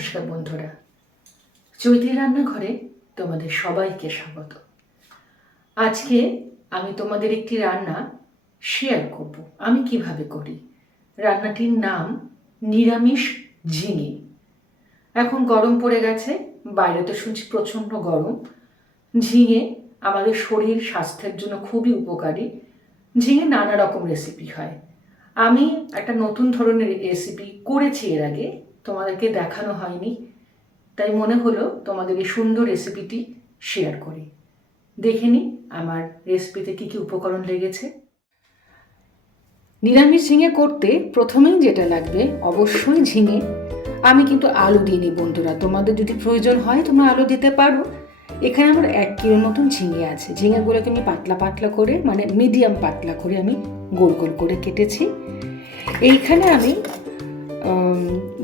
নমস্কার বন্ধুরা। চৈতি রান্নাঘরে তোমাদের সবাইকে স্বাগত। আজকে আমি তোমাদের একটি রান্না শেয়ার করব। আমি কীভাবে করি? রান্নাটির নাম নিরামিষ ঝিঙে। এখন গরম পড়ে গেছে, বাইরে তো শুনছি প্রচণ্ড গরম। ঝিঙে আমাদের শরীর স্বাস্থ্যের জন্য খুবই উপকারী। ঝিঙে নানা রকম রেসিপি হয়। আমি একটা নতুন ধরনের রেসিপি করেছি এর আগে। তোমাদেরকে দেখানো হয়নি। তাই মনে হলো তোমাদের এই সুন্দর রেসিপিটি শেয়ার করি। দেখে নি আমার রেসিপিতে কী কী উপকরণ লেগেছে। নিরামিষ ঝিঙে করতে প্রথমেই যেটা লাগবে অবশ্যই ঝিঙে। আমি কিন্তু আলু দিইনি বন্ধুরা, তোমাদের যদি প্রয়োজন হয় তোমরা আলু দিতে পারো। এখানে আমার এক কিলোর মতন ঝিঙে আছে। ঝিঙেগুলোকে আমি পাতলা পাতলা করে মানে মিডিয়াম পাতলা করে আমি গোল গোল করে কেটেছি। এইখানে আমি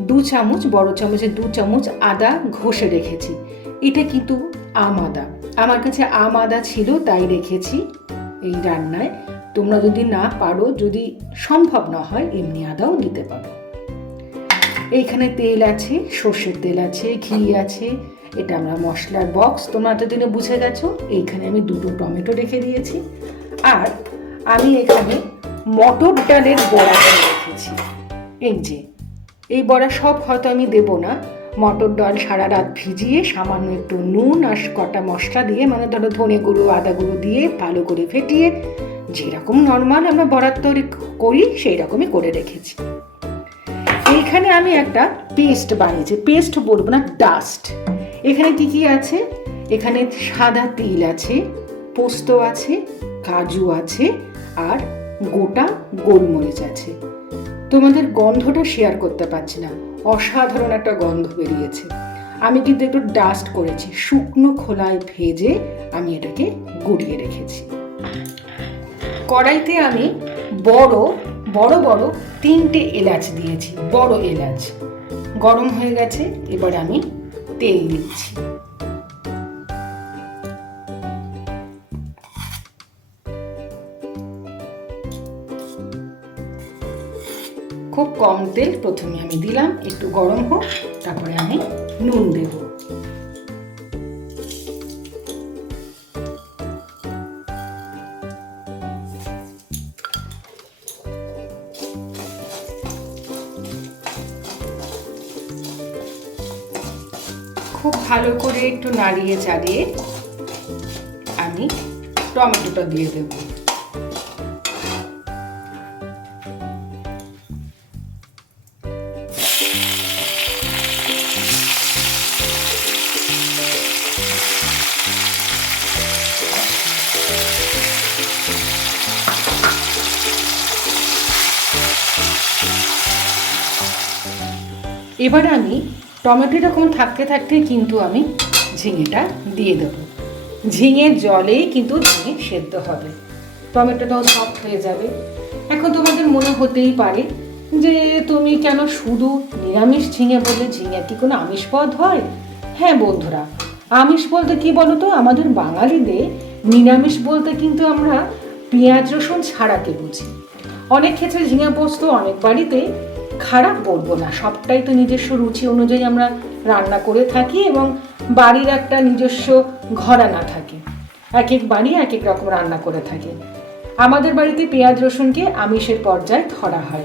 দু চামচ, বড় চামচে দু চামচ আদা ঘষে রেখেছি। এটা কিন্তু আম আদা। আমার কাছে আম আদা ছিল, তাই রেখেছি এই রান্নায়। তোমরা যদি না পারো, যদি সম্ভব না হয়, এমনি আদাও দিতে পারো। এইখানে তেল আছে, সর্ষের তেল আছে, ঘি আছে, এটা আমরা মশলার বক্স। তোমরা এতদিনে বুঝে গেছো, এইখানে আমি দুটো টমেটো রেখে দিয়েছি। আর আমি এখানে মটর ডালের বড়া রেখেছি। এই যে এই বড়া সব হয়তো আমি দেব না। মটর ডাল সারা রাত ভিজিয়ে সামান্য একটু নুন আর কটা মশলা দিয়ে মানে ধরো ধনে গুঁড়ো, আদা গুঁড়ো দিয়ে ভালো করে ফেটিয়ে, যেরকম নর্মাল আমরা বরাত তৈরি করি সেই রকমই করে রেখেছি। এইখানে আমি একটা পেস্ট বানিয়েছি। পেস্ট বলব না ডাস্ট এখানে কী কী আছে? এখানে সাদা তিল আছে, পোস্ত আছে, কাজু আছে, আর গোটা গোলমরিচ আছে। তোমাদের গন্ধটা শেয়ার করতে পারছি না। অসাধারণ একটা গন্ধ বেরিয়েছে। আমি কিন্তু একটু ডাস্ট করেছি, শুকনো খোলায় ভেজে আমি এটাকে গুড়িয়ে রেখেছি। কড়াইতে আমি বড় বড় বড় তিনটে এলাচ দিয়েছি, বড় এলাচ। গরম হয়ে গেছে, এবার আমি তেল দিচ্ছি। খুব কম তেল প্রথমে আমি দিলাম, একটু গরম হোক, তারপরে আমি নুন দেব। খুব ভালো করে একটু নাড়িয়ে চাড়িয়ে আমি টমেটোটা দিয়ে দেবো। এবার আমি টমেটোটা কোন থাকতে থাকতে কিন্তু আমি ঝিঙেটা দিয়ে দেবো। ঝিঙের জলেই কিন্তু ঝিঙে সেদ্ধ হবে। টমেটোটাও সফট হয়ে যাবে। এখন তোমাদের মনে হতেই পারে যে তুমি কেন শুধু নিরামিষ ঝিঙে বললে ঝিঙে কি কোনো আমিষ পদ হয়? হ্যাঁ বন্ধুরা, আমিষ বলতে কি বলো তো আমাদের বাঙালিদের নিরামিষ বলতে কিন্তু আমরা পেঁয়াজ, রসুন ছাড়াকে বুঝি? অনেক ক্ষেত্রে ঝিঙে পোস্ত অনেক বাড়িতে খারাপ বলব না, সবটাই তো নিজস্ব রুচি অনুযায়ী আমরা রান্না করে থাকি এবং বাড়ির একটা নিজস্ব ঘরানা থাকে। এক এক বাড়ি এক এক রকম রান্না করে থাকে। আমাদের বাড়িতে পেঁয়াজ রসুনকে আমিষের পর্যায়ে ধরা হয়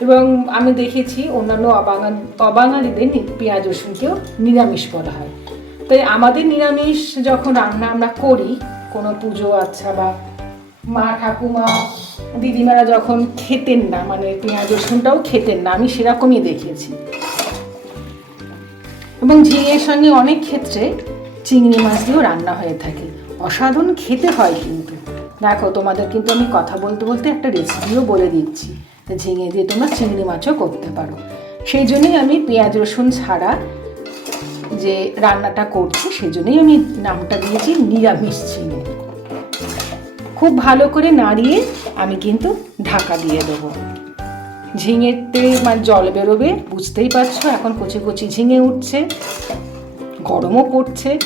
এবং আমি দেখেছি অন্যান্য অবাঙাল, অবাঙালিদের পেঁয়াজ রসুনকেও নিরামিষ বলা হয়। তাই আমাদের নিরামিষ যখন রান্না আমরা করি, কোনো পুজো আচ্ছা বা মা ঠাকুমা দিদিমারা যখন খেতেন না মানে পেঁয়াজ রসুনটাও খেতেন না, আমি সেরকমই দেখেছি এবং ঝিঙের সঙ্গে অনেক ক্ষেত্রে চিংড়ি মাছ দিয়েও রান্না হয়ে থাকে। অসাধারণ খেতে হয় কিন্তু। দেখো, তোমাদের কিন্তু আমি কথা বলতে বলতে একটা রেসিপিও বলে দিচ্ছি ঝিঙে দিয়ে তোমরা চিংড়ি মাছও করতে পারো। সেই জন্যই আমি পেঁয়াজ, রসুন ছাড়া যে রান্নাটা করছি, সেই জন্যই আমি নামটা দিয়েছি নিরামিষ ঝিঙে। খুব ভালো করে নাড়িয়ে আমি কিন্তু ঢাকা দিয়ে দেবো। ঝিঙেতে মানে জল বেরোবে, বুঝতেই পারছ, এখন কচি কচি ঝিঙে উঠছে, গরমও পড়ছে।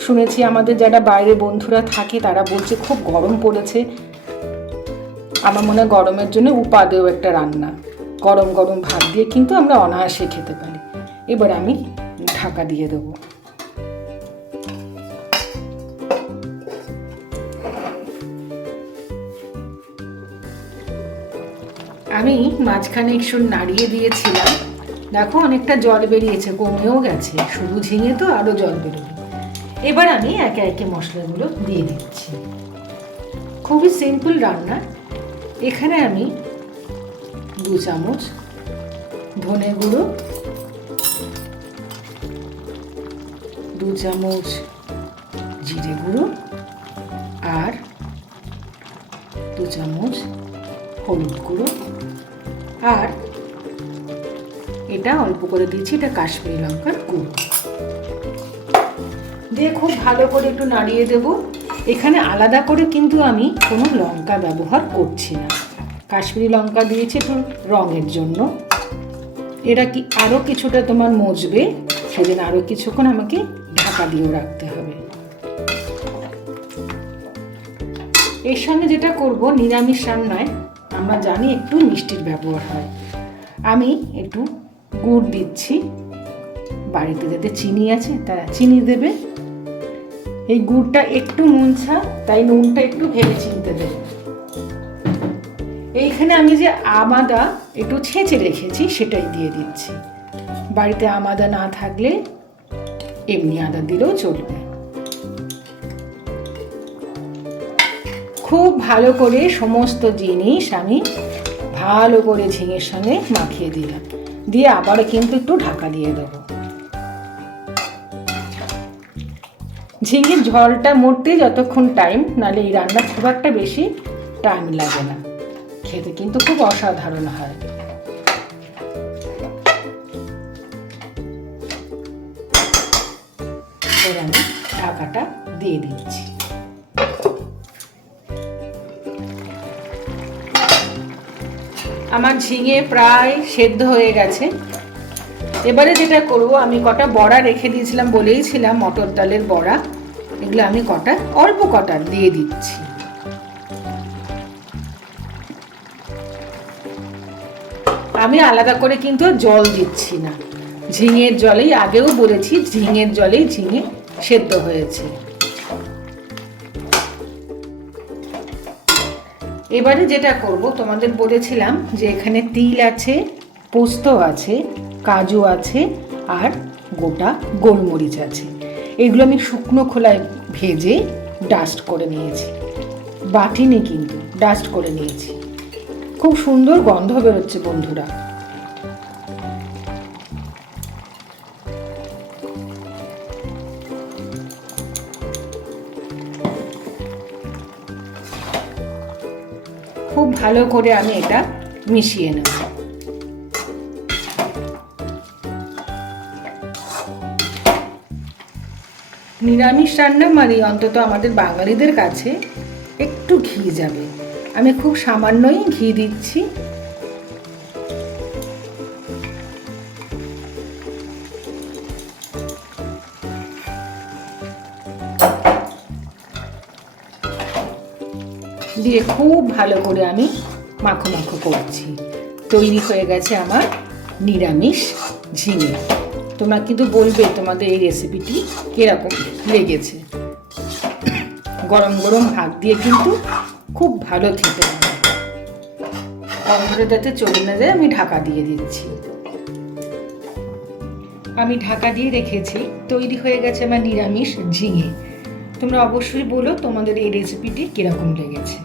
শুনেছি আমাদের যারা বাইরে বন্ধুরা থাকে, তারা বলছে খুব গরম পড়েছে। আমার মনে হয় গরমের জন্য উপাদেয় একটা রান্না। গরম গরম ভাত দিয়ে কিন্তু আমরা অনায়াসে খেতে পারি। এবার আমি ঢাকা দিয়ে দেবো। আমি মাঝখানে একটু নাড়িয়ে দিয়েছিলাম। দেখো অনেকটা জল বেরিয়েছে, কমেও গেছে। শুধু ঝিঙে তো আরও জল বেরোবে। এবার আমি একে একে মশলাগুলো দিয়ে দিচ্ছি। খুবই সিম্পল রান্না। এখানে আমি দু চামচ ধনে গুঁড়ো, দু চামচ জিরে গুঁড়ো আর দু চামচ হলুদ গুঁড়ো। আর এটা অল্প করে দিয়েছি, এটা কাশ্মীরি লঙ্কার গুঁড়ো। দিয়ে খুব ভালো করে একটু নাড়িয়ে দেব। এখানে আলাদা করে কিন্তু আমি কোনো লঙ্কা ব্যবহার করছি না। কাশ্মীরি লঙ্কা দিয়েছি একটু রঙের জন্য। এটা কি আরও কিছুটা তোমার মজবে, সেদিন আরও কিছুক্ষণ আমাকে ঢাকা দিয়েও রাখতে হবে। এর সঙ্গে যেটা করব, নিরামিষ রান্নায় আমরা জানি একটু মিষ্টির ব্যবহার হয়। আমি একটু গুড় দিচ্ছি। বাড়িতে যাতে চিনি আছে, তারা চিনি দেবে। এই গুড়টা একটু নুনছা তাই নুনটা একটু ভেবে চিনতে দেবে। এইখানে আমি যে আমাদা একটু ছেঁচে রেখেছি, সেটাই দিয়ে দিচ্ছি। বাড়িতে আমাদা না থাকলে এমনি আদা দিলেও চলবে। খুব ভালো করে সমস্ত জিনিস আমি ভালো করে ঝিঙের সঙ্গে মাখিয়ে দিলাম। দিয়ে আবারও কিন্তু একটু ঢাকা দিয়ে দেবো। ঝিঙের ঝলটা মরতে যতক্ষণ টাইম নাহলে এই রান্না খুব একটা বেশি টাইম লাগে না। খেতে কিন্তু খুব অসাধারণ হয়। ঢাকাটা দিয়ে দিচ্ছি। আমার ঝিঙে প্রায় সেদ্ধ হয়ে গেছে। এবারে যেটা করব, আমি কটা বড়া রেখে দিয়েছিলাম বলেইছিলাম মটর ডালের বড়া। এগুলো আমি কটা, অল্প কটা দিয়ে দিচ্ছি। আমি আলাদা করে কিন্তু জল দিচ্ছি না। ঝিঙের জলেই আগেও বলেছি, ঝিঙের জলেই ঝিঙে সেদ্ধ হয়েছে। এবারে যেটা করব, তোমাদের বলেছিলাম যে এখানে তিল আছে, পোস্ত আছে, কাজু আছে আর গোটা গোলমরিচ আছে। এগুলো আমি শুকনো খোলায় ভেজে ডাস্ট করে নিয়েছি। বাটিনি কিন্তু ডাস্ট করে নিয়েছি। খুব সুন্দর গন্ধ বেরোচ্ছে বন্ধুরা। খুব ভালো করে আমি এটা মিশিয়ে নেব। নিরামিষ রান্না মানে অন্তত আমাদের বাঙালিদের কাছে একটু ঘি যাবে। আমি খুব সামান্যই ঘি দিচ্ছি। দিয়ে খুব ভালো করে আমি মাখো মাখো করছি। তৈরি হয়ে গেছে আমার নিরামিষ ঝিঙে। তোমরা কিন্তু বলবে তোমাদের এই রেসিপিটি কীরকম লেগেছে। গরম গরম ভাত দিয়ে কিন্তু খুব ভালো খেতে হবে। যাতে চলে না যায়, আমি ঢাকা দিয়ে দিচ্ছি। আমি ঢাকা দিয়ে রেখেছি, তৈরি হয়ে গেছে আমার নিরামিষ ঝিঙে। তোমরা অবশ্যই বলো তোমাদের এই রেসিপিটি কীরকম লেগেছে।